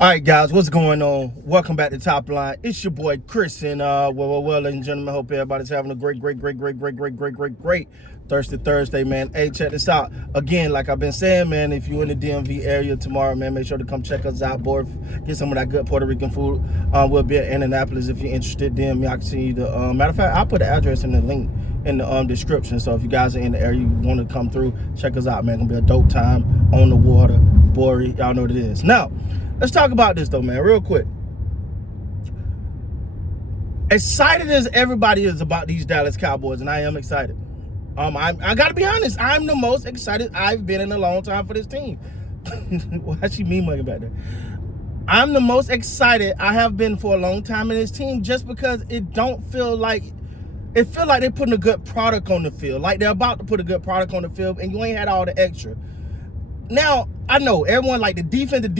All right, guys, what's going on? Welcome back to Top Line. It's your boy Chris, and well, ladies and gentlemen, hope everybody's having a great Thirsty Thursday, man. Hey, check this out. Again, like I've been saying, man, if you're in the DMV area tomorrow, man, make sure to come check us out, boy. Get some of that good Puerto Rican food. We'll be at Indianapolis. If you're interested, DM me. I can see you the matter of fact, I'll put the address in the link in the description. So if you guys are in the area, you want to come through, check us out, man. Gonna be a dope time on the water. Boy, y'all know what it is. Now, let's talk about this though, man, real quick. Excited as everybody is about these Dallas Cowboys, and I am excited. I gotta be honest, I'm the most excited I've been in a long time for this team. Why she mean mugging back there? I'm the most excited I have been for a long time in this team, just because it feel like they're putting a good product on the field. Like they're about to put a good product on the field, and you ain't had all the extra. Now, I know everyone like the defense, and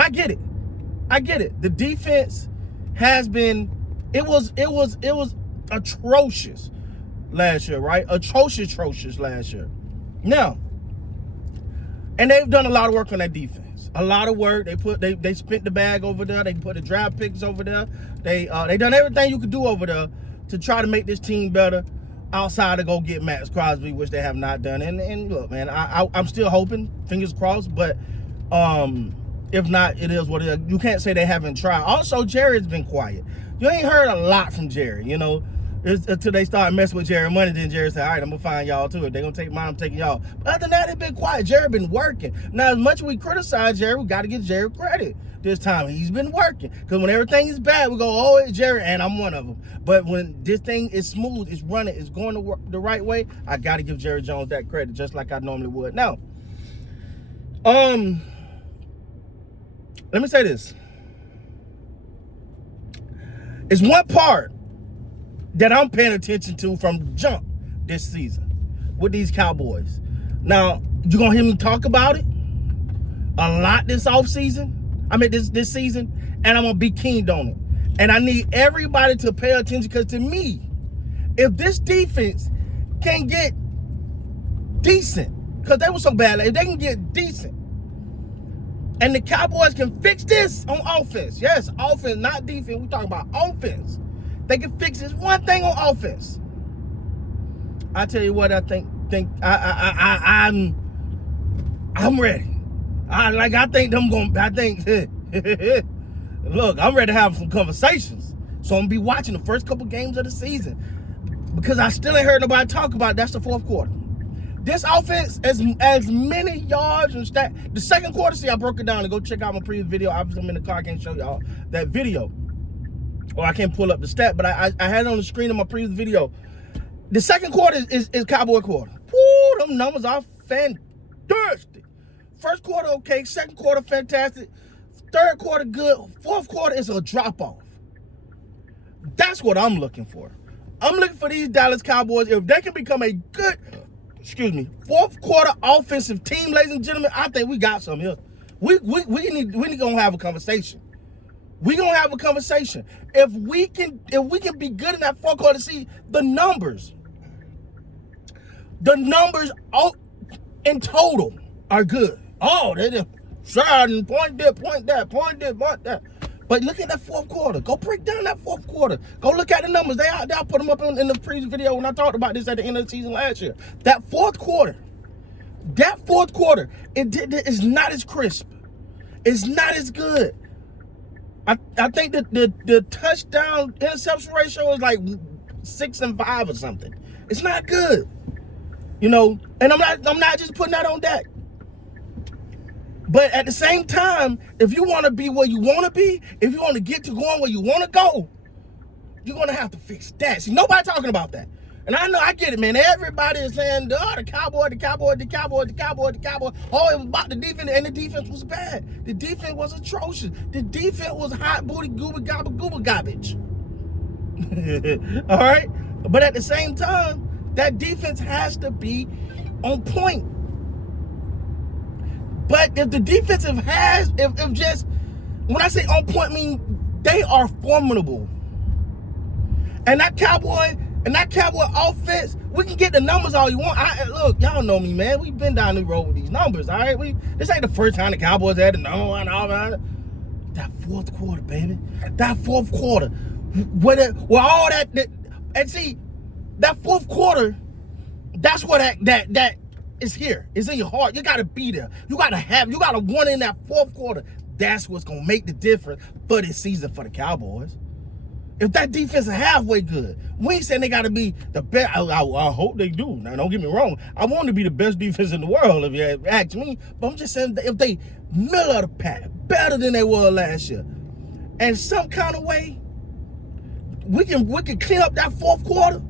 I get it. The defense has been, it was atrocious last year, right? Atrocious last year. Now, and they've done a lot of work on that defense. A lot of work. They spent the bag over there. They put the draft picks over there. They done everything you could do over there to try to make this team better. Outside to go get Max Crosby, which they have not done. And look, man, I'm still hoping, fingers crossed, but if not, it is what it is. You can't say they haven't tried. Also, Jerry's been quiet. You ain't heard a lot from Jerry, you know. Until they start messing with Jerry Money, then Jerry said, all right, I'm going to find y'all too. If they're going to take mine, I'm taking y'all. But other than that, they've been quiet. Jerry been working. Now, as much as we criticize Jerry, we got to give Jerry credit. This time, he's been working. Because when everything is bad, we go, oh, it's Jerry, and I'm one of them. But when this thing is smooth, it's running, it's going the right way, I got to give Jerry Jones that credit, just like I normally would. Now, let me say this. It's one part that I'm paying attention to from jump this season with these Cowboys. Now, you're going to hear me talk about it a lot this offseason. This season, and I'm going to be keen on it. And I need everybody to pay attention, because to me, if this defense can get decent, because they were so bad, if they can get decent, and the Cowboys can fix this on offense, yes, offense, not defense, we're talking about offense. They can fix this one thing on offense. I tell you what, I think I'm ready. Look, I'm ready to have some conversations. So I'm going to be watching the first couple games of the season, because I still ain't heard nobody talk about it. That's the fourth quarter. This offense, as many yards and the second quarter, see, I broke it down, and go check out my previous video. Obviously, I'm in the car, I can't show y'all that video, or I can't pull up the stat, but I had it on the screen in my previous video. The second quarter is Cowboy quarter. Woo, them numbers are fantastic. First quarter, okay. Second quarter, fantastic. Third quarter, good. Fourth quarter is a drop-off. That's what I'm looking for. I'm looking for these Dallas Cowboys. If they can become a good, fourth quarter offensive team, ladies and gentlemen, I think we got some here. We need to have a conversation. We're gonna have a conversation. If we can be good in that fourth quarter, see the numbers all in total are good. Oh, they just shine, point that. But look at that fourth quarter. Go break down that fourth quarter. Go look at the numbers. I'll put them up in the previous video when I talked about this at the end of the season last year. That fourth quarter, it's not as crisp. It's not as good. I think that the touchdown interception ratio is like 6 and 5 or something. It's not good, you know. And I'm not just putting that on Dak. But at the same time, if you want to be where you want to be, if you want to get to going where you want to go, you're gonna have to fix that. See, nobody talking about that. And I know, I get it, man. Everybody is saying, oh, the Cowboy. Oh, it was about the defense, and the defense was bad. The defense was atrocious. The defense was hot booty, goober garbage. All right? But at the same time, that defense has to be on point. But if the defensive if just, when I say on point, I mean they are formidable. And that Cowboy And that Cowboy offense, we can get the numbers all you want. Look, y'all know me, man. We've been down the road with these numbers, all right? This ain't the first time the Cowboys had the number one. That fourth quarter, baby. That fourth quarter. Where all that, and see, that fourth quarter, that's what that is here. It's in your heart. You got to be there. You got to want in that fourth quarter. That's what's going to make the difference for this season for the Cowboys. If that defense is halfway good, we ain't saying they got to be the best. I hope they do. Now, don't get me wrong. I want to be the best defense in the world, if you ask me. But I'm just saying, if they middle of the pack, better than they were last year, and some kind of way, we can clean up that fourth quarter.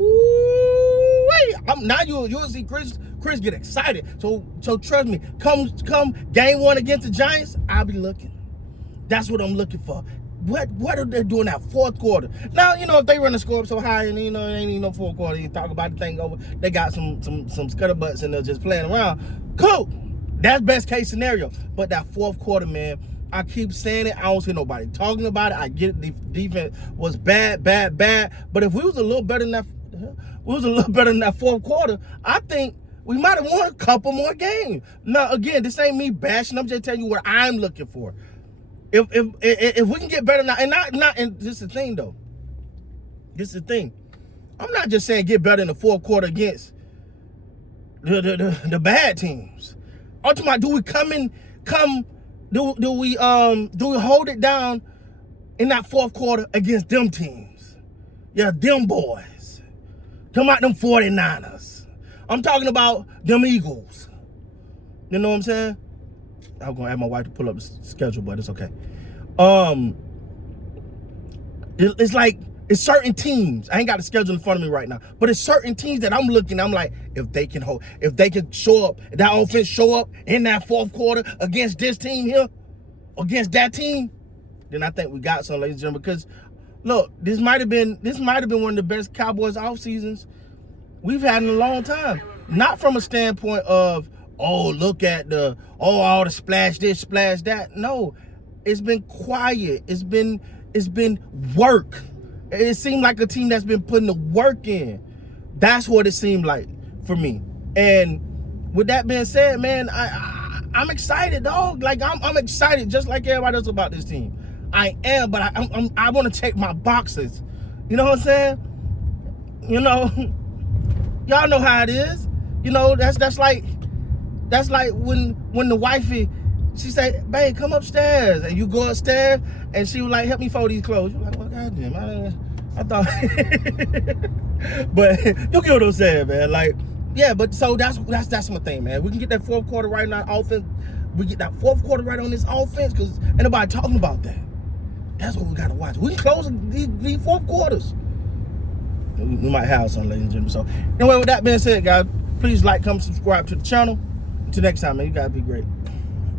Ooh, wait! Now you'll see Chris get excited. So trust me. Come game one against the Giants, I'll be looking. That's what I'm looking for. What are they doing that fourth quarter? Now, if they run the score up so high and, it ain't even no fourth quarter, you talk about the thing over, they got some scuttlebutts and they're just playing around. Cool. That's best case scenario. But that fourth quarter, man, I keep saying it. I don't see nobody talking about it. I get it. The defense was bad. But if we was a little better than that fourth quarter, I think we might have won a couple more games. Now, again, this ain't me bashing. I'm just telling you what I'm looking for. If we can get better now, and this is the thing though. This is the thing. I'm not just saying get better in the fourth quarter against the bad teams. Ultimately, do we hold it down in that fourth quarter against them teams? Yeah, them boys. Talking about them 49ers. I'm talking about them Eagles. You know what I'm saying? I'm gonna ask my wife to pull up the schedule, but it's okay. It's like it's certain teams. I ain't got the schedule in front of me right now, but it's certain teams that I'm looking. I'm like, if they can show up, if that offense show up in that fourth quarter against this team here, against that team, then I think we got some, ladies and gentlemen. Because look, this might have been one of the best Cowboys off seasons we've had in a long time. Not from a standpoint of, look at all the splash this, splash that. No, it's been quiet. It's been work. It seemed like a team that's been putting the work in. That's what it seemed like for me. And with that being said, man, I'm excited, dog. Like I'm excited, just like everybody else about this team. I am, but I want to check my boxes. You know what I'm saying? Y'all know how it is. That's like when the wifey, she say, babe, come upstairs. And you go upstairs and she was like, help me fold these clothes. You're like, well, goddamn, I thought. But you get what I'm saying, man. Like, yeah, but so that's my thing, man. We can get that fourth quarter right on our offense. We get that fourth quarter right on this offense because ain't nobody talking about that. That's what we got to watch. We can close these fourth quarters. We might have some, ladies and gentlemen. So anyway, with that being said, guys, please like, comment, subscribe to the channel. Until next time, man, you guys be great.